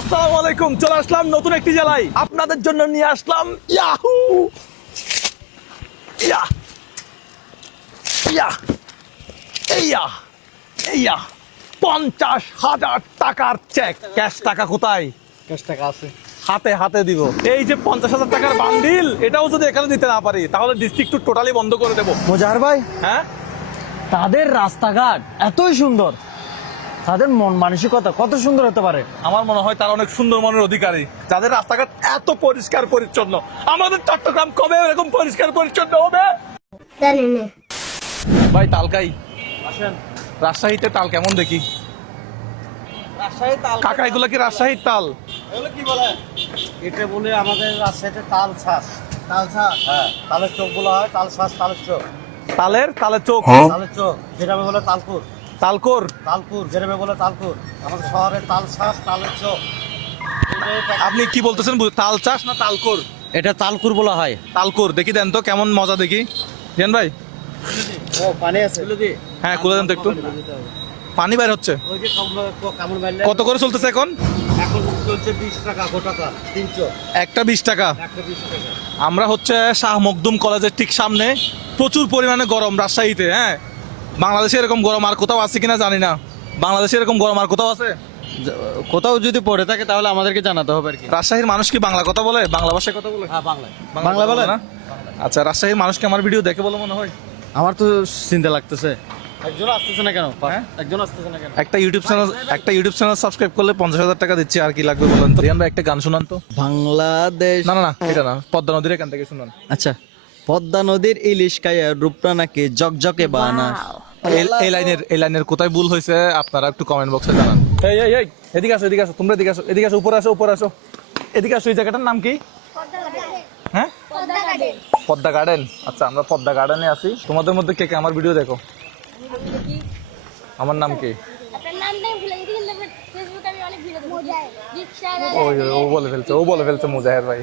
আসসালামু আলাইকুম। চলে আসলাম নতুন একটি জেলায়, আপনাদের জন্য নিয়ে আসলাম ইয়াহু ইয়া ইয়া ইয়া ইয়া 50,000 টাকার চেক। ক্যাশ টাকা কোথায়? ক্যাশ টাকা আছে হাতে হাতে দিব। এই যে 50,000 টাকার বান্ডিল, এটাও যদি এখানে দিতে না পারি তাহলে ডিস্ট্রিক্ট টোটালি বন্ধ করে দেবো। মোজাহার ভাই, হ্যাঁ, তাদের রাস্তাঘাট এতই সুন্দর, তাদের মন মানসিকতা কত সুন্দর হতে পারে। আমার মনে হয় তারা অনেক সুন্দর মনের অধিকারী, যাদের রাস্তাঘাট এত পরিষ্কার পরিচ্ছন্ন। আমাদের চট্টগ্রাম কবে এরকম পরিষ্কার পরিচ্ছন্ন হবে? জানি না। ভাই তালকাই, আসেন রাজশাহীতে তাল কেমন দেখি? রাজশাহী তাল কাকা, এগুলো কি রাজশাহীর তাল? এগুলো কি বলে? এটা বলে আমাদের রাজশাহীতে তাল ছাস। তাল ছাস, হ্যাঁ, তালের চোখ বলা হয়, তাল ছাস, তালের চোখ। তালের চোখ, তালের চোখ যেটাকে বলে তালকুর। তালকোর। তালকুর যেটাকে বলে তালকুর। আমাদের শহরে তাল ছাস, তালের চোখ। আপনি কি বলতেছেন? তাল চাষ না তালকোর? এটা তালকুর বলা হয়। তালকোর দেখি দেন তো কেমন মজা দেখি। জান ভাই, ও পানি আছে, হ্যাঁ খুলে দেন তো একটু। পানি বের হচ্ছে। ওই যে কামড় মারলে কত করে চলতেছে এখন? এখন চলছে 20 টাকা গোটাকা, 300 একটা 20 টাকা। একটা 20 টাকা। আমরা হচ্ছে শাহ মখদুম কলেজের ঠিক সামনে। প্রচুর পরিমাণে গরম রাজশাহীতে। হ্যাঁ, বাংলাদেশে এরকম গরম আর কোথাও আছে কিনা জানি না। বাংলাদেশে এরকম গরম আর কোথাও আছে? কোথাও যদি পড়ে থাকে তাহলে আমাদেরকে জানাতে হবে আর কি। রাজশাহীর মানুষ কি বাংলা কথা বলে? বাংলা ভাষায় কথা বলে? হ্যাঁ, বাংলায়। বাংলা বলে না? আচ্ছা, রাজশাহীর মানুষকে আমার ভিডিও দেখে বলে মনে হয়? আমার তো চিন্তা লাগতেছে। একজন আসতেছে না কেন? হ্যাঁ? একজন আসতেছে না কেন? একটা ইউটিউব চ্যানেল সাবস্ক্রাইব করলে 50,000 টাকা দিচ্ছি। আর কি লাগবে বলেন তো? রিয়ান ভাই একটা গান শোনান তো। বাংলাদেশ। না না না, এটা না, পদ্মা নদীর এখান থেকে শুনান। আচ্ছা, পদ্মা নদীর ইলিশ কায়া রূপরানাকে জকজকে বানা। এই লাইনের কোথায় ভুল হয়েছে আপনারা একটু কমেন্ট বক্সে জানান। এই এই এই, এদিকে আসো, এদিকে আসো, তোমরা এদিকে আসো, এদিকে আসো, উপরে আসো, উপরে আসো, এদিকে আসো। এই জায়গাটার নাম কি? হ্যাঁ, পদ্মা গার্ডেন। আচ্ছা, আমরা পদ্মা গার্ডেনে আছি। তোমাদের মধ্যে কে কে আমার ভিডিও দেখো? আমার নাম কি? ও বলে ফেলছে মুজাহের ভাই।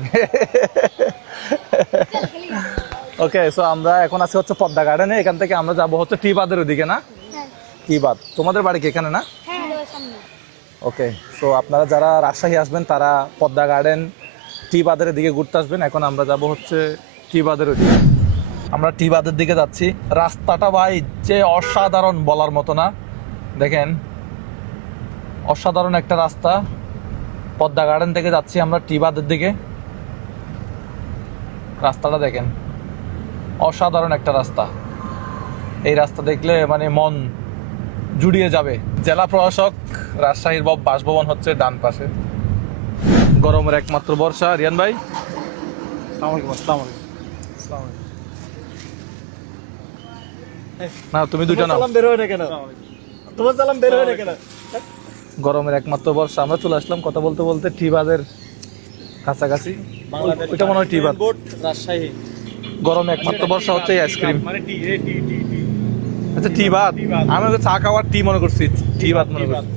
ওকে, সো আমরা এখন আছি হচ্ছে পদ্মা গার্ডেনে। এখান থেকে আমরা যাবো হচ্ছে টি বাঁধের ওদিকে, না? টি বাঁধ তোমাদের বাড়ি কি এখানে, না? ওকে, সো আপনারা যারা রাজশাহী আসবেন তারা পদ্মা গার্ডেন, টি বাঁধের দিকে ঘুরতে আসবেন। এখন আমরা যাব হচ্ছে টি বাঁধের ওদিকে। আমরা টি বাঁধের দিকে যাচ্ছি। রাস্তাটা ভাই যে অসাধারণ, বলার মতো না। দেখেন, অসাধারণ একটা রাস্তা। পদ্মা গার্ডেন থেকে যাচ্ছি আমরা টি বাঁধের দিকে। রাস্তাটা দেখেন, অসাধারণ একটা রাস্তা। এই রাস্তা দেখলে মানে মন জুড়িয়ে যাবে। জেলা প্রশাসক রাজশাহীর বাসভবন হচ্ছে ডান পাশে। গরমের একমাত্র বর্ষা। রিয়ান ভাই, না তুমি দুইটা নাও। বের হয় না কেন? তোমার সালাম বের হয় না কেন? গরমের একমাত্র বর্ষা। আমরা চলে আসলাম কথা বলতে বলতে টি বাঁধের কাছাকাছি। বাংলাদেশ ওইটা মনে হয় টি বাঁধ। রাজশাহী। গরমে একমাত্র বর্ষা হচ্ছে এই আইসক্রিম। মানে টি টি আচ্ছা, টি বাঁধ। আমি ওকে চা খাওয়ার টি মনে করছি, টি বাঁধ মনে করছি।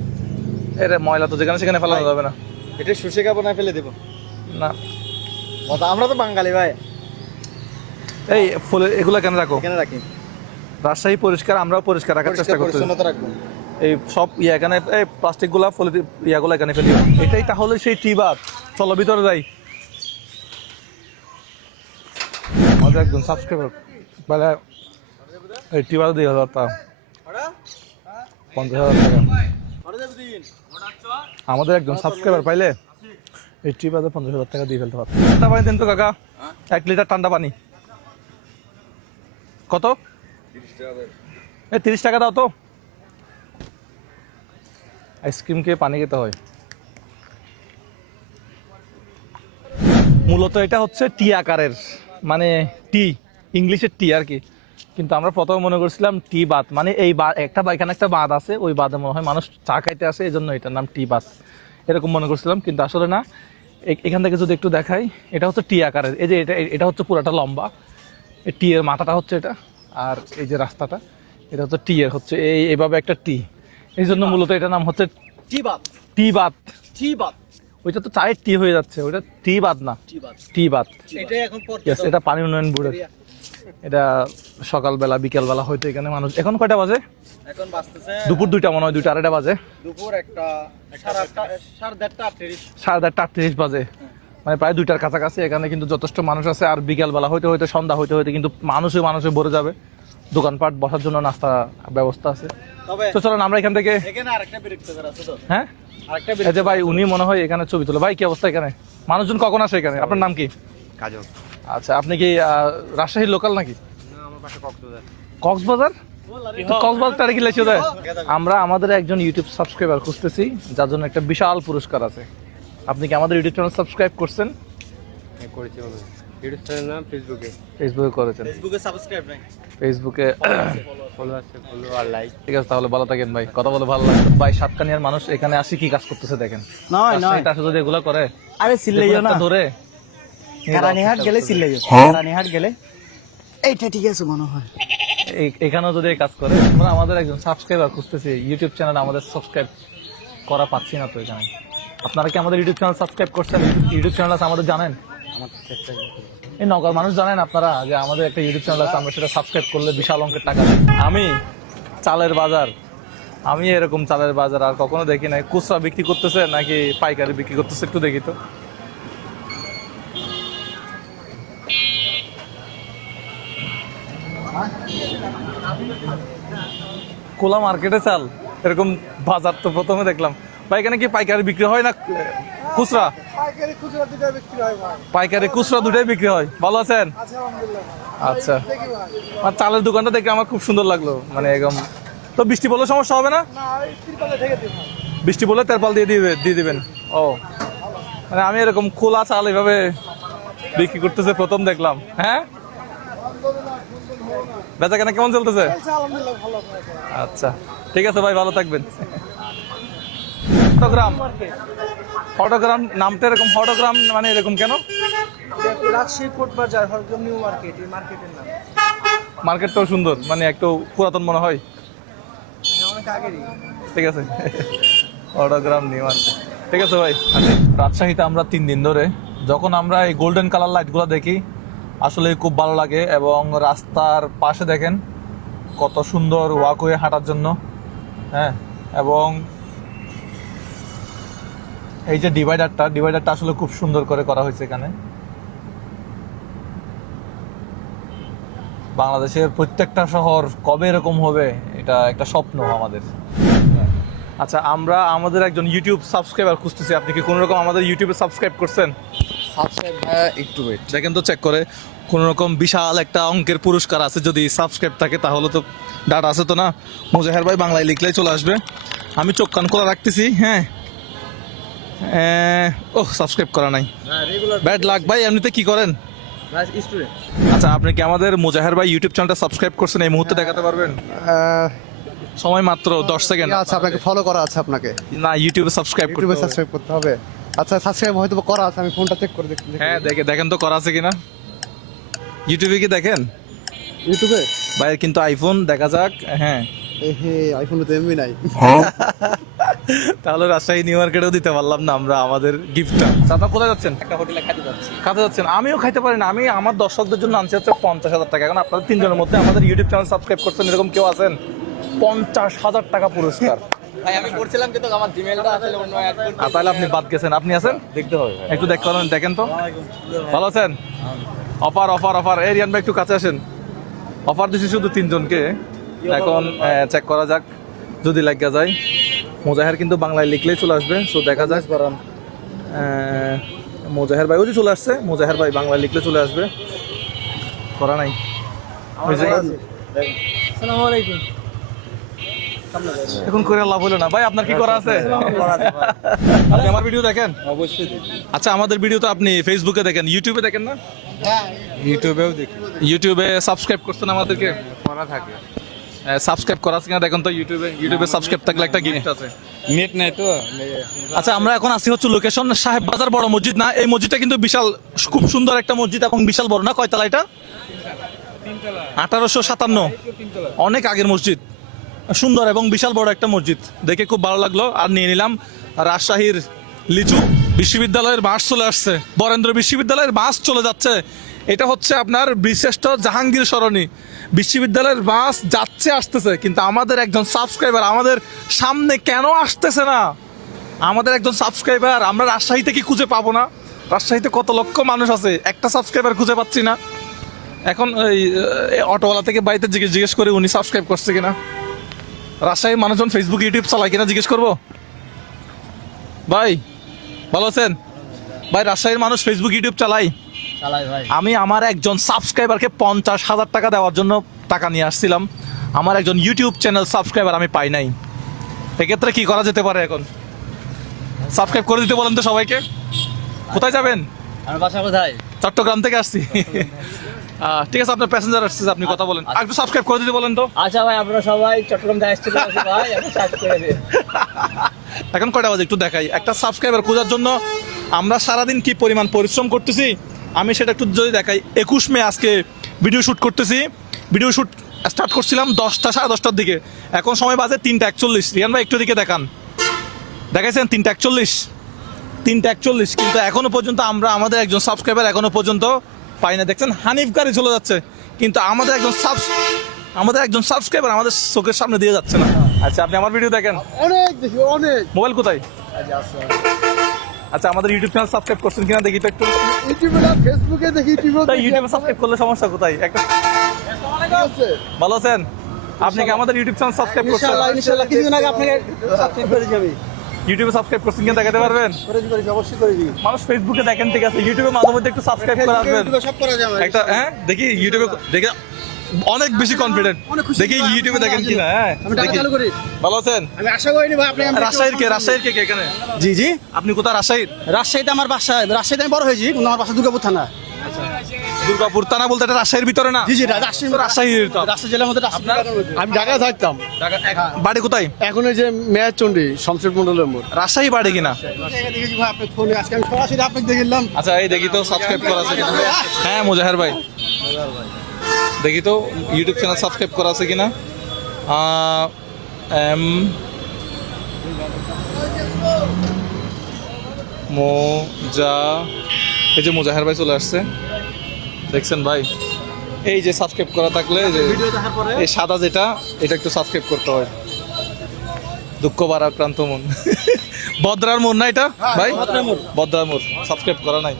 এর ময়লা তো যেখানে সেখানে ফেলানো যাবে না। এটা শুষে কাপড় না ফেলে দেব না, আমরা তো বাঙালি ভাই। এই ফুলে এগুলা কেন রাখো? এখানে রাখি। রাজশাহী পরিষ্কার, আমরাও পরিষ্কার রাখার চেষ্টা করছি। পরিচ্ছন্নতা রাখবো। এই সব এখানে এই প্লাস্টিক গুলা ইয়াগুলা এখানে ফেলি। এটাই তাহলে সেই টি বাঁধ। চলো ভিতরে যাই। আমাদের একজন সাবস্ক্রাইবার বলে এই টি বাঁধ 2,000 টাকা, 50,000 টাকা। আমাদের একজন সাবস্ক্রাইবার পাইলে এই টি বাঁধে 50,000 টাকা দিয়ে ফেলতে পারত। ঠান্ডা পানি দেন তো কাকা, 1 লিটার ঠান্ডা পানি। কত? 30 টাকা দাও তো। আইসক্রিম খেয়ে পানি খেতে হয়। মূলত এটা হচ্ছে টি আকারের, মানে টি, ইংলিশের টি আর কি। কিন্তু আমরা প্রথমে মনে করছিলাম টি বাঁধ মানে এই এখানে একটা বাঁধ আছে, ওই বাঁধে মনে হয় মানুষ চা খাইতে আসে, এই জন্য এটার নাম টি বাঁধ এরকম মনে করছিলাম। কিন্তু আসলে না। এখান থেকে যদি একটু দেখাই, এটা হচ্ছে টি আকারের। এই যে এটা হচ্ছে পুরাটা লম্বা। এই টি এর মাথাটা হচ্ছে এটা, আর এই যে রাস্তাটা এটা হচ্ছে টি এর হচ্ছে এইভাবে একটা টি। এই জন্য মূলত এটার নাম হচ্ছে টি বাত। টি বাঁধ। টি বাত। ওইটা তো চায়ের টি হয়ে যাচ্ছে, ওইটা টি বাদ না, টি বাদ। এটাই এখন Yes, এটা পানি উন্নয়ন বোর্ডের। এটা সকালবেলা বিকেলবেলা হয়তো এখানে মানুষ, এখন কয়টা বাজে? এখন বাজতেছে দুপুর 2টা মনে হয়, 2টা 2:30 বাজে, দুপুর 1:30 38 বাজে, মানে প্রায় 2টার কাছাকাছি। এখানে কিন্তু যথেষ্ট মানুষ আছে। আর বিকেলবেলা হইতে হইতে সন্ধ্যা হইতে হইতে কিন্তু মানুষে ভরে যাবে। দোকানপাট বসার জন্য নাস্তা ব্যবস্থা আছে। তবে তো চলুন আমরা এখান থেকে, এখানে আরেকটা বিরক্তিকর আছে তো, হ্যাঁ আরেকটা এই যে ভাই উনি মনে হয় এখানে ছবি তোলে। ভাই কি অবস্থা এখানে? মানুষজন কখন আসে এখানে? আপনার নাম কি? কাজল। আচ্ছা, আপনি কি রাজশাহীর লোকাল নাকি? না, আমার পাশে কক্সবাজার। কক্সবাজার? তো কক্সবাজার কি লেখা যায়? আমরা আমাদের একজন ইউটিউব সাবস্ক্রাইবার খুঁজতেছি, যার জন্য একটা বিশাল পুরস্কার আছে। আপনি কি আমাদের ইউটিউব চ্যানেল সাবস্ক্রাইব করছেন? করেছি বলো। ইউটিউব চ্যানেল নাম ফেসবুকে করেছেন? ফেসবুকে সাবস্ক্রাইব নাই, ফেসবুকে ফলো আছে, ফলো আর লাইক। ঠিক আছে, তাহলে ভালো থাকেন ভাই, কথা বলে ভালো লাগলো ভাই। সাতকানিয়ার মানুষ এখানে আসি কি কাজ করতেছে দেখেন। নয় তার সাথে এগুলো করে, আরে সিল্লাইও না, ধরে কারানিহাট গেলে সিল্লাইও, কারানিহাট গেলে এইটা ঠিক আছে মনে হয়। এখানেও যদি এই কাজ করে। আমরা আমাদের একজন সাবস্ক্রাইবার খুঁজতেছি, ইউটিউব চ্যানেল আমাদের সাবস্ক্রাইব করা পাচ্ছি না তো এখানে। আপনারা কি আমাদের ইউটিউব চ্যানেল সাবস্ক্রাইব করছেন? ইউটিউব চ্যানেল আছে আমাদের, জানেন? এই নগর মানুষ জানেন আপনারা যে আমাদের একটা ইউটিউব চ্যানেল আছে, আমরা সেটা সাবস্ক্রাইব করলে বিশাল অঙ্কের টাকা দেয়। আমি চালের বাজার, আমি এরকম চালের বাজার আর কখনো দেখি নাই। খুচরা বিক্রি করতেছে নাকি পাইকারি বিক্রি করতেছে একটু দেখি তো। কোলা মার্কেটে চাল, এরকম বাজার তো প্রথমে দেখলাম। ভাই এখানে কি পাইকারি বিক্রি হয় না খুচরা? পাইকারি খুচরা দুটাই বিক্রি হয়। ভালো আছেন? আচ্ছা, আর চালের দোকানটা দেখে আমার খুব সুন্দর লাগলো, মানে একদম। তো বৃষ্টি পড়লে সমস্যা হবে না? বৃষ্টি পড়লে তেরপাল দিয়ে দিবেন? ও, মানে আমি এরকম খোলা চাল এভাবে বিক্রি করতেছে প্রথম দেখলাম। হ্যাঁ, বেচা কেনা কেমন চলতেছে? আচ্ছা, ঠিক আছে ভাই, ভালো থাকবেন। হটগ্রাম নামটা এরকম, হটগ্রাম মানে এরকম কেন? রাজশাহী কোট বাজার, হরগ্রাম নিউ মার্কেট, এই মার্কেটের নাম। মার্কেটটাও সুন্দর, মানে একটু পুরাতন মনে হয়। অনেক আগেরই। ঠিক আছে, হটগ্রাম নিউ মার্কেট। ঠিক আছে ভাই। রাজশাহীতে আমরা 3 দিন ধরে, যখন আমরা এই গোল্ডেন কালার লাইটগুলো দেখি আসলে খুব ভালো লাগে। এবং রাস্তার পাশে দেখেন কত সুন্দর ওয়াকওয়ে হাঁটার জন্য। হ্যাঁ, এবং এই যে ডিভাইডারটা আসলে খুব সুন্দর করে করা হয়েছে এখানে। বাংলাদেশের প্রত্যেকটা শহর কবে এরকম হবে, এটা একটা স্বপ্ন আমাদের। আচ্ছা, আমরা আমাদের একজন ইউটিউব সাবস্ক্রাইবার খুঁজতেছি। আপনি কি কোনো রকম আমাদের ইউটিউবে সাবস্ক্রাইব করছেন? সাবস্ক্রাইব ভাই, একটু ওয়েট দেখেন তো চেক করে, কোনো রকম বিশাল একটা অঙ্কের পুরস্কার আছে যদি সাবস্ক্রাইব থাকে, তাহলে তো ডাটা আছে তো না। মুজাহের ভাই বাংলায় লিখলেই চলে আসবে। আমি চোখ কান খোলা রাখতেছি। হ্যাঁ, ওহ, সাবস্ক্রাইব করা নাই, ব্যাড লাক ভাই। এমনিতে কি করেন? স্টুডেন্ট। আচ্ছা, আপনি কি আমাদের মুজাহের ভাই ইউটিউব চ্যানেলটা সাবস্ক্রাইব করছেন? এই মুহূর্তে দেখাতে পারবেন? সময় মাত্র 10 সেকেন্ড। আচ্ছা, আপনাকে ফলো করা আছে আপনাকে? না, ইউটিউবে সাবস্ক্রাইব করতে ইউটিউবে হবে। সাবস্ক্রাইব করতে হবে। আচ্ছা, সাবস্ক্রাইব হয়তো বা করা আছে, আমি ফোনটা চেক করে দেখি। হ্যাঁ, দেখেন তো করা আছে কিনা। ইউটিউবে কি দেখেন? ইউটিউবে ভাইয়ের কিন্তু আইফোন, দেখা যাক। হ্যাঁ, হে আইফোনে তো এমবি নাই। তাহলে রাজশাহী নিউ মার্কেটেও দিতে পারলাম না আমরা আমাদের গিফটটা। আপনারা কোথায় যাচ্ছেন? একটা হোটেলে খাইতে যাচ্ছি। খাতে যাচ্ছেন? আমিও খাইতে পারি না। আমি আমার দর্শকদের জন্য আনছি হচ্ছে 50,000 টাকা। এখন আপনাদের 3 জনের মধ্যে আমাদের ইউটিউব চ্যানেল সাবস্ক্রাইব করছেন এরকম কেউ আছেন? 50,000 টাকা পুরস্কার। ভাই আমি করছিলাম কিন্তু আমার জিমেইলটা আসলে অন্য অ্যাড করতে। আর তাহলে আপনি বাদ গেছেন। আপনি আছেন? দেখতে হবে ভাই। একটু দেখেন তো। ভালো আছেন? অফার এই রিয়ান ভাই একটু কাছে আসেন। অফার দিছি শুধু 3 জনকে। এখন চেক করা যাক যদি লাগা যায়। মুজাহের কিন্তু বাংলায় লিখলেই চলে আসবে। সো দেখা যাক। মুজাহের ভাই ওই যে চলে আসছে। মুজাহের ভাই বাংলায় লিখলে চলে আসবে। করা নাই। আসসালামু আলাইকুম। এখন করে লাভ হলো না ভাই। আপনার কি করা আছে? আপনি আমার ভিডিও দেখেন? অবশ্যই আচ্ছা, আমাদের ভিডিও তো আপনি ফেসবুকে দেখেন, ইউটিউবে দেখেন না? ইউটিউবেও দেখি। ইউটিউবে সাবস্ক্রাইব করছেন আমাদেরকে? করা থাকে। সাবস্ক্রাইব করা আছে কিনা দেখুন তো। ইউটিউবে সাবস্ক্রাইব থাকলে একটা গিফট আছে। নেট নাই তো। আচ্ছা, আমরা এখন আসি হচ্ছে লোকেশন সাহেব বাজার বড় মসজিদ না? এই মসজিদটা কিন্তু বিশাল, খুব সুন্দর একটা মসজিদ এবং বিশাল বড় না? কয়তলা এটা? 1857। অনেক আগের মসজিদ, সুন্দর এবং বিশাল বড় একটা মসজিদ। দেখে খুব ভালো লাগলো। আর নিয়ে নিলাম রাজশাহীর লিচু। বিশ্ববিদ্যালয়ের বাস চলে আসছে, বরেন্দ্র বিশ্ববিদ্যালয়ের বাস চলে যাচ্ছে। এটা হচ্ছে আপনার বীরশ্রেষ্ঠ জাহাঙ্গীর সরণি। বিশ্ববিদ্যালয়ের বাস যাচ্ছে আসতেছে, কিন্তু আমাদের একজন সাবস্ক্রাইবার আমাদের সামনে কেন আসতেছে না? আমাদের একজন সাবস্ক্রাইবার আমরা রাজশাহীতে কি খুঁজে পাবো না? রাজশাহীতে কত লক্ষ মানুষ আছে, একটা সাবস্ক্রাইবার খুঁজে পাচ্ছি না। এখন ওই অটোওয়ালা থেকে বাড়িতে জিজ্ঞেস করে উনি সাবস্ক্রাইব করছে কিনা। রাজশাহীর মানুষজন ফেসবুক ইউটিউব চালায় কিনা জিজ্ঞেস করবো। ভাই ভালো আছেন? ভাই রাজশাহীর মানুষ ফেসবুক ইউটিউব চালাই? চালাই ভাই। আমি আমার একজন সাবস্ক্রাইবারকে 50,000 টাকা দেওয়ার জন্য টাকা নিয়ে আসছিলাম। আমার একজন ইউটিউব চ্যানেল সাবস্ক্রাইবার আমি পাই নাই। এক্ষেত্রে কি করা যেতে পারে? এখন সাবস্ক্রাইব করে দিতে বলেন তো সবাইকে। কোথায় যাবেন? আমার বাসা কোথায়? চট্টগ্রাম থেকে আসছি। ঠিক আছে, আপনার প্যাসেঞ্জার আসছে, আপনি কথা বলেন। আর একটু সাবস্ক্রাইব করে দিতে বলেন তো। আচ্ছা ভাই, আপনারা সবাই চট্টগ্রাম থেকে আসছেন ভাই, আমি সাবস্ক্রাইব করে দিন। এখন কয়টা বাজে একটু দেখাই। একটা সাবস্ক্রাইবার খোঁজার জন্য আমরা সারাদিন কি পরিমাণ পরিশ্রম করতেছি আমি সেটা একটু যদি দেখাই। 21 মে আজকে ভিডিও শ্যুট করতেছি। ভিডিও শ্যুট স্টার্ট করছিলাম 10টা, 10:30টার দিকে। এখন সময় বাজে 3:41। রিয়ান ভাই একটু দিকে দেখান, দেখাইছেন 3:41, 3:41। কিন্তু এখনো পর্যন্ত আমরা আমাদের একজন সাবস্ক্রাইবার এখনো পর্যন্ত পাই না। দেখছেন হানিফ গাড়ি চলে যাচ্ছে, কিন্তু আমাদের একজন সাবস্ক্রাইবার আমাদের চোখের সামনে দিয়ে যাচ্ছে না। আচ্ছা, আপনি আমার ভিডিও দেখেন? অনেক দেখি, অনেক। মোবাইল কোথায়? আচ্ছা, আমাদের ইউটিউব চ্যানেল সাবস্ক্রাইব করছেন কিনা দেখি তো একটু। ইউটিউবে না, ফেসবুকে দেখি, ইউটিউবে তাই ইউটিউবে সাবস্ক্রাইব করলে সমস্যা কোথায়? একটা আছে। ভালো আছেন? আপনি কি আমাদের ইউটিউব চ্যানেল সাবস্ক্রাইব করছেন? ইনশাআল্লাহ কিছুদিন আগে আপনাকে সাবস্ক্রাইব করে যাবে। ইউটিউবে সাবস্ক্রাইব করছেন কিনা দেখাতে পারবেন? করে দিই, অবশ্যই করে দিই। মানুষ ফেসবুকে দেখেন, ঠিক আছে, ইউটিউবে মাঝে মধ্যে একটু সাবস্ক্রাইব করে আসবেন। ইউটিউবে সব করা যাবে। একটা দেখি ইউটিউবে দেখে অনেক বেশি কনফিডেন্ট। দেখি ইউটিউবে দেখেন কিনা। আমি টাকা চালু করি। ভালো আছেন? আমি আশা করিনি ভাই আপনি রাজশাহীর কে এখানে? জি জি, আপনি কোথায়? রাজশাহীর? রাজশাহীতে আমার বাসা। রাজশাহীতে আমি বড় হয়েছি, কিন্তু আমার বাসা দুর্গাপুর থানা। দুর্গাপুর থানা বলতে এটা রাজশাহীর ভিতরে না? জি জি, রাজশাহী রাজশাহী জেলার মধ্যে। আপনার? আমি ঢাকায় থাকতাম, বাড়ি কোথায়? এখন এই যে মেয়ারচন্ডী শমশের মন্ডলের মোড়। রাজশাহী বাড়ি কিনা? দেখেছি ভাই আপনার ফোনে, আজকে আমি সরাসরি আপনাকে দেখলাম। আচ্ছা, এই দেখি তো সাবস্ক্রাইব করা আছে কিনা। হ্যাঁ, মুজাহের ভাই, দেখি তো ইউটিউব চ্যানেল সাবস্ক্রাইব করা আছে কিনা। এই যে মুজাহের ভাই চলে আসছে, দেখছেন ভাই? এই যে সাবস্ক্রাইব করা থাকলে এই সাদা যেটা, এটা একটু সাবস্ক্রাইব করতে হয়। দুঃখ ভারাক্রান্ত মন। বদ্রার মোড় না এটা ভাই? বদ্রার মোড়। সাবস্ক্রাইব করা নাই।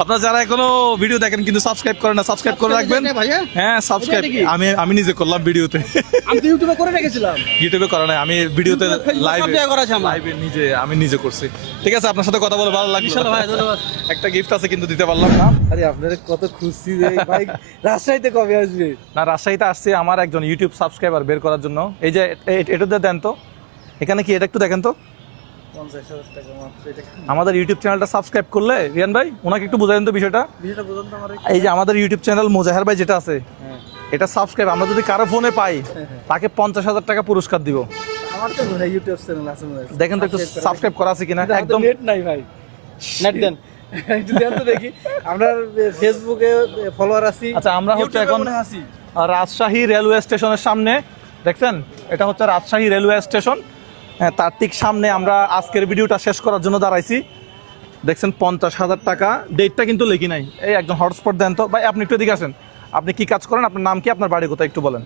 আপনারা যারা এখনো ভিডিও দেখেন কিন্তু সাবস্ক্রাইব করেন না, সাবস্ক্রাইব করে রাখবেন। হ্যাঁ, সাবস্ক্রাইব আমি নিজে করলাম ভিডিওতে। আমি তো ইউটিউবে করে রেখেছিলাম। ইউটিউবে করা নাই, আমি ভিডিওতে লাইভে করা আছে আমার। আমি নিজে করছি। ঠিক আছে, আপনার সাথে কথা বলে ভালো লাগলো। ভাই ধন্যবাদ। একটা গিফট আছে কিন্তু দিতে পারলাম না। আরে আপনাদের কত খুশি যে ভাই রাজশাহীতে কবে আসবে? না, রাজশাহীতে আসছি আমার একজন ইউটিউব সাবস্ক্রাইবার বের করার জন্য। এই যে এটাতে দেন তো, এখানে কি এটা একটু দেখেন তো। 50,000 টাকা মাত্র। এটা আমাদের ইউটিউব চ্যানেলটা সাবস্ক্রাইব করলে, রিয়ান ভাই ওনাকে একটু বুঝাই দেন তো বিষয়টা। বুঝুন তো আমার। এই যে আমাদের ইউটিউব চ্যানেল মুজাহের ভাই যেটা আছে, এটা সাবস্ক্রাইব আমরা যদি কারো ফোনে পাই তাকে 50,000 টাকা পুরস্কার দিব। আমার তো ভাই ইউটিউব চ্যানেল আছে মনে হয়। দেখেন তো একটু সাবস্ক্রাইব করা আছে কিনা। একদম নেট নাই ভাই। নেট দেন। একটু দেন তো দেখি। আমরা ফেসবুকে ফলোয়ার আছি। আচ্ছা, আমরা হচ্ছে এখন রাজশাহী রেলওয়ে স্টেশনের সামনে, দেখছেন? এটা হচ্ছে রাজশাহী রেলওয়ে স্টেশন। হ্যাঁ, তার ঠিক সামনে আমরা আজকের ভিডিওটা শেষ করার জন্য দাঁড়াইছি। দেখছেন 50,000 টাকা। ডেটটা কিন্তু লিখি নাই। এই একজন হটস্পট দেন তো ভাই, আপনি একটু এদিকে আসেন। আপনি কি কাজ করেন? আপনার নাম কি? আপনার বাড়ি কোথায় একটু বলেন।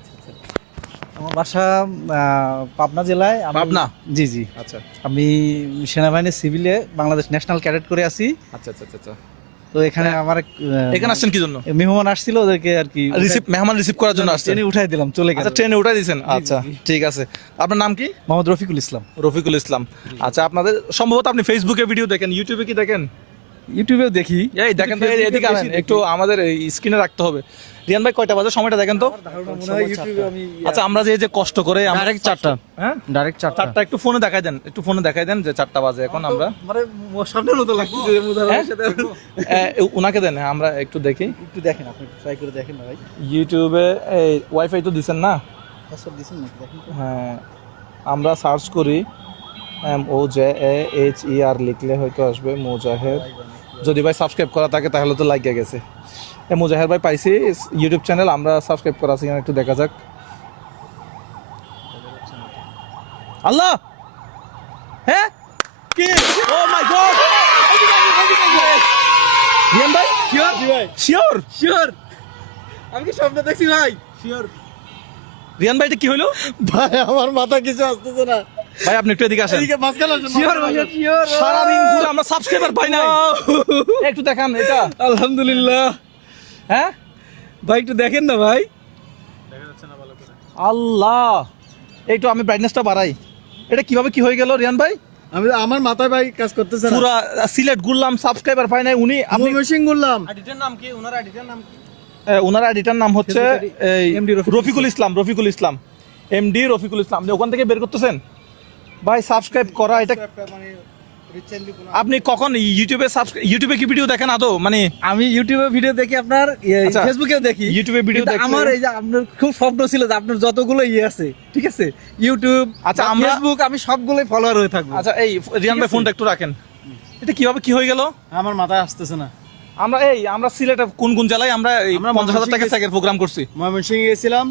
আমার বাসা পাবনা জেলায়। পাবনা? জি জি। আচ্ছা আমি সেনাবাহিনী সিভিলে বাংলাদেশ ন্যাশনাল ক্যাডেট করে আছি। আচ্ছা আচ্ছা আচ্ছা। তো এখানে আমার এখানে আসছেন কি জন্য? মেহমান আসছিল, ওদেরকে আর কি মেহমান রিসিভ করার জন্য আসছেন? ট্রেনে উঠাই দিলাম, চলে গেল। আচ্ছা, ট্রেনে উঠাই দিয়েছেন। আচ্ছা, ঠিক আছে। আপনার নাম কি? মোহাম্মদ রফিকুল ইসলাম। রফিকুল ইসলাম। আচ্ছা, আপনাদের সম্ভবত আপনি ফেসবুকে ভিডিও দেখেন, ইউটিউবে কি দেখেন? ইউটিউবেও দেখি। এই দেখেন তো, এদিকে আসেন একটু, আমাদের স্ক্রিনে রাখতে হবে। রিয়ান ভাই কয়টা বাজে সময়টা দেখেন তো। মনে হয় ইউটিউবে আমি আচ্ছা, আমরা যে কষ্ট করে ডাইরেক্ট 4টা। হ্যাঁ, ডাইরেক্ট 4টা। 4টা একটু ফোনে দেখাই দেন, একটু ফোনে দেখাই দেন যে 4টা বাজে এখন। আমরা মানে সামনের মতো লাগছে যে মুদারের সাথে। উনাকে দেন, হ্যাঁ, আমরা একটু দেখি। একটু দেখেন, আপনি ট্রাই করে দেখেন না ভাই। ইউটিউবে এই ওয়াইফাই তো দিছেন না? পাসওয়ার্ড দিছেন নাকি দেখেন তো। হ্যাঁ, আমরা সার্চ করি MOJAHER লিখলে হয়তো আসবে মুজাহের। যদি ভাই সাবস্ক্রাইব করা থাকে তাহলে তো লাগিয়ে গেছে। মুজাহের ভাই পাইছি ইউটিউব চ্যানেল, আমরা সাবস্ক্রাইব করা আছে কিনা একটু দেখা যাক। আল্লাহ, হ্যাঁ কি ও মাই গড রিয়ান ভাই শিওর শিওর শিওর আমি কি স্বপ্ন দেখছি ভাই? রিয়ান ভাই এটা কি হলো ভাই আমার মাথা কিছু আসতেছে না। ভাই আপনি একটু এদিকে আসেন এদিকে মাঝখানে আসেন, শিওর মাঝখানে ভাই, আসেন। শিওর। সারাদিন ঘুরে আমরা সাবস্ক্রাইবার পাই নাই একটু দেখান এটা আলহামদুলিল্লাহ। হ্যাঁ ভাই একটু দেখেন না ভাই। আল্লাহ এই তো আমি ব্রাইটনেসটা বাড়াই এটা কিভাবে কি হয়ে গেল রিয়ান ভাই আমার মাথায় ভাই কাজ করতেছে না। পুরা সিলেট ঘুরলাম সাবস্ক্রাইবার পাই নাই উনি আপনি মেশিন করলাম। আইডিটার নাম কি? ওনার আইডিটার নাম কি? ওনার আইডিটার নাম হচ্ছে এই MD রফিকুল ইসলাম এমডি রফিকুল ইসলাম আপনি ওখান থেকে বের করতেছেন ভাই সাবস্ক্রাইব করা এটা মানে রিসেন্টলি আপনি কখন ইউটিউবে কি ভিডিও দেখেন আদৌ মানে আমি ইউটিউবে ভিডিও দেখি, আপনার আচ্ছা। ফেসবুকেও দেখি। ইউটিউবে ভিডিও কিন্তু দেখলে- আমার এই যে আপনার খুব স্বপ্ন ছিল যে আপনার যতগুলো আছে, ঠিক আছে, ইউটিউব, আচ্ছা, আচ্ছা, আমরা- ফেসবুক, আমি সবগুলোই ফলোয়ার হয়ে থাকবো। আচ্ছা এই রিয়ান ভাই ফোনটা একটু রাখেন এটা কিভাবে কি হয়ে গেল আমার মাথায় আসতেছে না। আমরা সিলেটে কোন কোন জেলায় আমরা আমরা 50,000 টাকা ময়মনসিংহে- স্যাকের প্রোগ্রাম করছি ময়মনসিংহে গেছিলাম,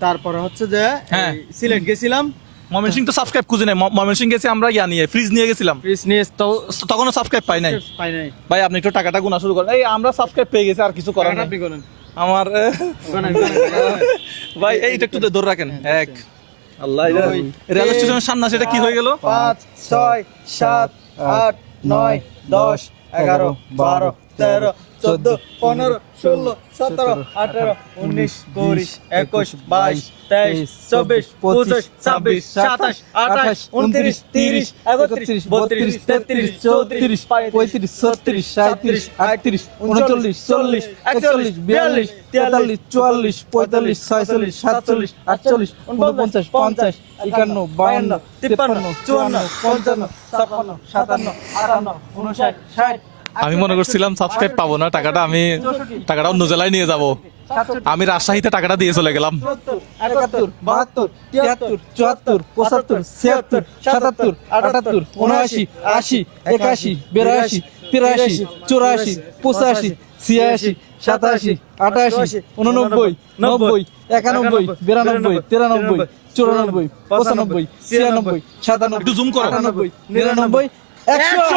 তারপরে হচ্ছে যে হ্যাঁ। এই সিলেট গেছিলাম, ময়মনসিং তো সাবস্ক্রাইব খুঁজে নেই ময়মনসিং গেছি আমরা নিয়ে ফ্রিজ নিয়ে গেছিলাম ফ্রিজ নিয়ে তো তখনও সাবস্ক্রাইব পাই নাই পাই নাই। ভাই আপনি একটু টাকাটা গুনা শুরু করেন এই আমরা সাবস্ক্রাইব পেয়ে গেছি আর কিছু করার টাকাটা নাই আপনি করেন। আমার করেন, ভাই এইটা একটু ধরে রাখেন এক আল্লাহ দুই, রেল স্টেশনের সামনে সেটা কি হয়ে গেল 5 6 7 8 9 10 11 12 13 14 15 16 17 18 19 20 21 22 23 24 25 26 27 28 29 30 31 32 33 34 35 36 37 38 39 40 41 42 43 44 45 46 47 48 49 50 51 52 53 54 55 56 57 58 59 60 আমি মনে করছিলাম সাবস্ক্রাইব পাবো না টাকাটা অন্য জেলায় নিয়ে যাব আমি রাজশাহীতে টাকাটা দিয়ে চলে গেলাম 71 72 73 74 75 76 77 78 79 80 81 82 83 84 85 86 87 88 89 90 91 92 93 94 95 96 97 একটু জুম করো 98 99 100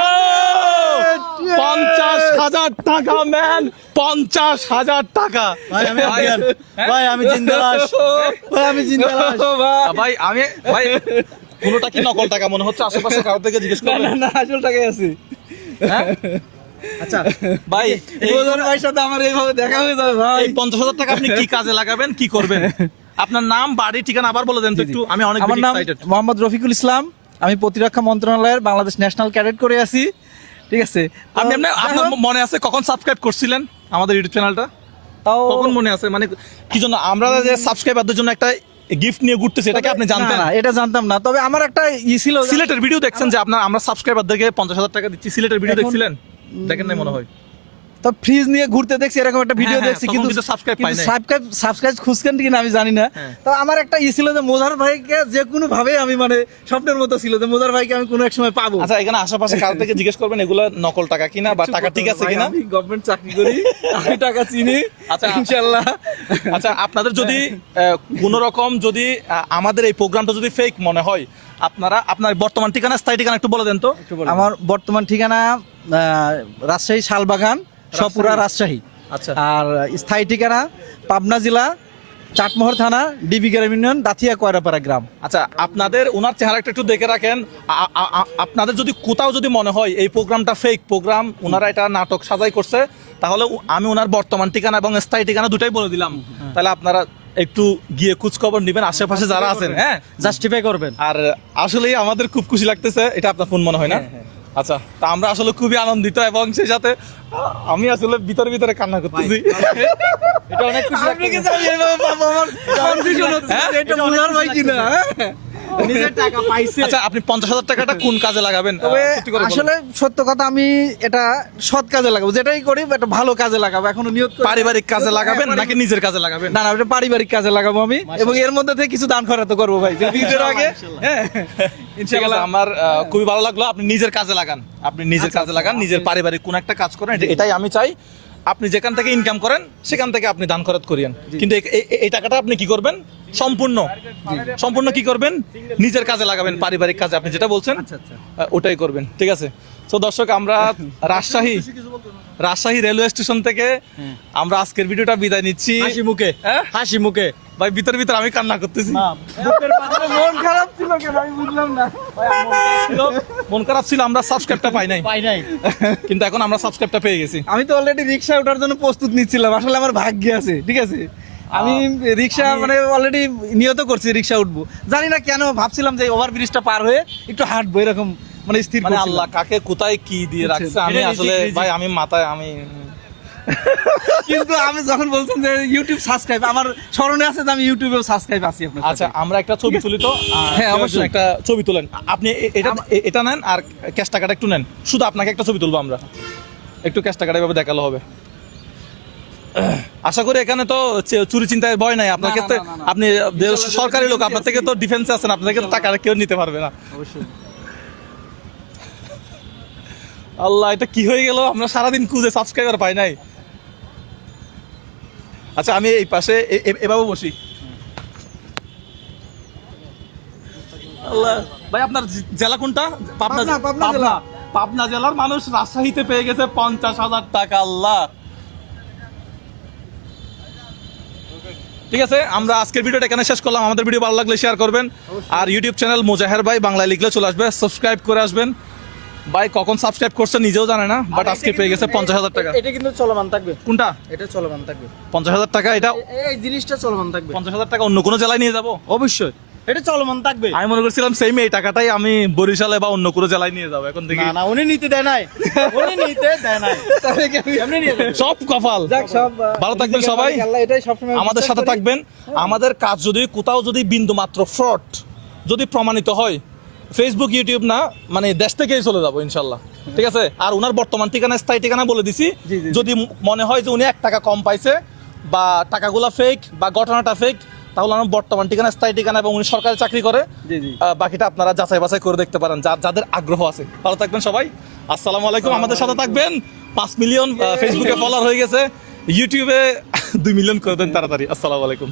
50,000 টাকা ম্যান 50,000 টাকা ভাই আমি আজ্ঞান, ভাই আমি জিন্দা লাশ, ভাই আমি জিন্দা লাশ। ভাই ভাই কোনোটা কি নকল টাকা মনে হচ্ছে আশেপাশে কারো থেকে জিজ্ঞেস করবেন না আসল টাকাই আছে। হ্যাঁ আচ্ছা ভাই এই প্রধান ভাইয়ের সাথে আমার এইভাবে দেখা হয়ে যাবে ভাই। এই 50,000 টাকা আপনি কি কাজে লাগাবেন কি করবেন আপনার নাম বাড়ি ঠিকানা আবার বলে দেন তো একটু আমি অনেক আমার নাম এক্সাইটেড মোহাম্মদ রফিকুল ইসলাম, আমি প্রতিরক্ষা মন্ত্রণালয়ের বাংলাদেশ ন্যাশনাল ক্যাডেট করে আছি, ঠিক আছে। আপনি যাই আপনার হোক, মনে আছে কখন সাবস্ক্রাইব করছিলেন আমাদের ইউটিউব চ্যানেলটা তাও কখন মনে আছে মানে কি জন্য আমরা যে সাবস্ক্রাইবারদের জন্য একটা গিফট নিয়ে ঘুরতেছি এটা কি আপনি জানতেন না, এটা জানতাম না, তবে আমার একটা ছিল সিলেটের ভিডিও দেখছেন যে আমরা সাবস্ক্রাইবারদেরকে 50,000 টাকা দিচ্ছি সিলেটের ভিডিও এখন- দেখছিলেন দেখেন নাই মনে হয় তো ফ্রিজ নিয়ে ঘুরতে দেখছি, এরকম একটা ভিডিও হ্যাঁ, দেখছি, তখন কিন্তু কিন্তু subscribe পাই নাই। সাবস্ক্রাইব খুঁজছেন কিনা আমি জানি না। হ্যাঁ। তো আমার একটা ছিল যে মোজার ভাইকে যে কোনো ভাবে আমি মানে স্বপ্নের মতো ছিল যে মোজার ভাইকে আমি কোনো এক সময় পাবো। আচ্ছা এখানে আশেপাশে কার থেকে জিজ্ঞেস করবেন এগুলো নকল টাকা কিনা বা টাকা ঠিক আছে ভাই, কিনা আমি গভর্নমেন্ট চাকরি করি, আমি টাকা চিনি, আচ্ছা। ইনশাআল্লাহ। আচ্ছা আপনাদের যদি কোন রকম যদি আমাদের এই প্রোগ্রামটা যদি ফেক মনে হয় আপনারা আপনার বর্তমান ঠিকানা স্থায়ী ঠিকানা একটু বলে দেন তো আমার বর্তমান ঠিকানা রাজশাহী শালবাগান, সপুরা, রাজশাহী। আচ্ছা আর স্থায়ী ঠিকানা পাবনা জেলা চাটমোহর থানা ডিবি গ্রাম ইউনিয়ন দাথিয়া কয়রাপাড়া গ্রাম। আচ্ছা আপনাদের ওনার চেহারাটা একটু দেখে রাখেন আপনাদের যদি কোথাও যদি মনে হয় এই প্রোগ্রামটা ফেক প্রোগ্রাম ওনারা এটা নাটক সাজাই করছে তাহলে আমি ওনার বর্তমান ঠিকানা এবং স্থায়ী ঠিকানা দুটাই বলে দিলাম তাহলে আপনারা একটু গিয়ে খোঁজ খবর নেবেন আশেপাশে যারা আছেন হ্যাঁ জাস্টিফাই করবেন। আর আসলেই আমাদের খুব খুশি লাগতেছে এটা আপনার ফোন মনে হয় না আচ্ছা তা আমরা আসলে খুবই আনন্দিত এবং সেই সাথে আমি আসলে ভিতরে ভিতরে কান্না করতেছি এটা অনেক খুশি লাগছে। আমি এভাবে পাবো, আমার কনফিউশন হচ্ছে যে এটা মোজার ভাই কিনা। নিজের টাকা পাইছে। আচ্ছা আপনি 50,000 টাকাটা কোন কাজে লাগাবেন তবে সত্যি করে বলুন। আসলে সত্য কথা, আমি এটা সৎ কাজে লাগাবো, যেটাই করি এটা ভালো কাজে লাগাবো। এখনো নিয়ত করি- পারিবারিক কাজে লাগাবেন নাকি নিজের কাজে লাগাবেন না না, এটা পারিবারিক কাজে লাগাবো আমি, এবং এর মধ্যে থেকে কিছু দান খরচ করবো ভাই, যে ঈদের আগে। হ্যাঁ ঠিক আছে আমার খুবই ভালো লাগলো আপনি নিজের কাজে লাগান আপনি নিজের কাজে লাগান নিজের পারিবারিক কোন একটা কাজ করেন এটাই আমি চাই আপনি যেখান থেকে ইনকাম করেন সেখান থেকে আপনি দান খরচ করিয়েন কিন্তু এই টাকাটা আপনি কি করবেন সম্পূর্ণ সম্পূর্ণ কি করবেন, নিজের কাজে লাগাবেন, পারিবারিক কাজে আপনি যেটা বলছেন ওটাই করবেন, ঠিক আছে। তো দর্শক, আমরা রাজশাহী রেলওয়ে স্টেশন থেকে আমরা আজকের ভিডিওটা বিদায় নিচ্ছি হাসি মুখে, হ্যাঁ? হাসি মুখে। ভাই ভিতর ভিতর আমি কান্না করতেছি। বুকের পাশে মন খারাপ ছিল কেন আমি বুঝলাম না। মন খারাপ ছিল, আমরা সাবস্ক্রাইবটা পাই নাই, পাই নাই। কিন্তু এখন আমরা সাবস্ক্রাইবটা পেয়ে গেছি। আমি তো অলরেডি রিক্সায় ওঠার জন্য প্রস্তুত নিচ্ছিলাম, আসলে আমার ভাগ্যে আছে, ঠিক আছে। আমি রিক্সা মানে অলরেডি নিয়ত করছি রিক্সা উঠবো, জানি না কেন ভাবছিলাম যে ওভারব্রিজটা পার হয়ে একটু হাঁটবো, এরকম মানে স্থির মানে করছিলাম। আল্লাহ কাকে কোথায় কি দিয়ে রাখছে, আমি এটা আসলে রিজিক। ভাই আমি মাথায় আমি কিন্তু আমি যখন বলছেন যে ইউটিউব সাবস্ক্রাইব, আমার স্মরণে আছে যে আমি ইউটিউবেও সাবস্ক্রাইব আছি আপনার আচ্ছা আমরা একটা ছবি তুলি তো। হ্যাঁ, অবশ্যই। একটা ছবি তুলেন আপনি, এটা নেন আর ক্যাশ টাকাটা একটু নেন, শুধু আপনাকে একটা ছবি তুলবো আমরা, একটু ক্যাশ টাকাটা এভাবে দেখালো হবে। আশা করি এখানে তো চুরি চিন্তায় ভয় নাই আপনার না, ক্ষেত্রে, না, না, না। আপনি সরকারি লোক, আপনার থেকে তো ডিফেন্সে আছেন, আপনার থেকে তো টাকা কেউ নিতে পারবে না। অবশ্যই। আল্লাহ, এটা কি হয়ে গেল, আমরা সারাদিন খুঁজে সাবস্ক্রাইবার পাই নাই। আচ্ছা আমি এই পাশে এভাবে বসি। আল্লাহ ভাই, আপনার জেলা কোনটা? পাবনা জেলা। পাবনা জেলার মানুষ রাজশাহীতে পেয়ে গেছে 50,000 টাকা। আল্লাহ, ঠিক আছে, আমরা আজকের ভিডিওটা এখানে শেষ করলাম। আমাদের ভিডিও ভালো লাগলে শেয়ার করবেন, আর ইউটিউব চ্যানেল মোজাহের ভাই বাংলায় লিখলে চলে আসবে, সাবস্ক্রাইব করে আসবেন। ভাই কখন সাবস্ক্রাইব করছে নিজেও জানে না, বাট আজকে পেয়ে গেছে 50,000 টাকা। এটা কিন্তু চলমান থাকবে, কোনটা? এটা চলমান থাকবে, 50,000 টাকা। এটা এই জিনিসটা চলমান থাকবে 50,000 টাকা অন্য কোনো জেলায় নিয়ে যাবো? অবশ্যই, এটা চলমান থাকবে। আমি মনে করছিলাম সেম এই টাকাটাই আমি বরিশালে বা অন্য কোনো জেলায় নিয়ে যাবো এখন থেকে। না না, উনি নিতে দেয় নাই, উনি নিতে দেয় নাই, তবে কি আমি এমনি নিয়ে যাবো। সব কপাল। যাক, সব ভালো থাকবেন সবাই, আল্লাহ এটাই সবসময় আমাদের সাথে থাকবেন। আমাদের কাজ যদি কোথাও যদি বিন্দু মাত্র ফ্রড যদি প্রমাণিত হয়, ফেসবুক ইউটিউব না, মানে দেশ থেকেই চলে যাবো ইনশাল্লাহ, ঠিক আছে। আর ওনার বর্তমান ঠিকানা, স্থায়ী ঠিকানা বলে দিছি। জি, জি। যদি মনে হয় যে উনি 1 টাকা কম পাইছে বা টাকাগুলা ফেক বা ঘটনাটা ফেক, তাহলে আমার বর্তমান ঠিকানা, স্থায়ী ঠিকানা এবং উনি সরকারি চাকরি করে, জি, জি। বাকিটা আপনারা যাচাই বাছাই করে দেখতে পারেন, যাদের আগ্রহ আছে। ভালো থাকবেন সবাই, আসসালামু আলাইকুম। আমাদের সাথে থাকবেন। 5 মিলিয়ন ফেসবুকে ফলোয়ার হয়ে গেছে, ইউটিউবে 2 মিলিয়ন করে দেন তাড়াতাড়ি। আসসালামু আলাইকুম।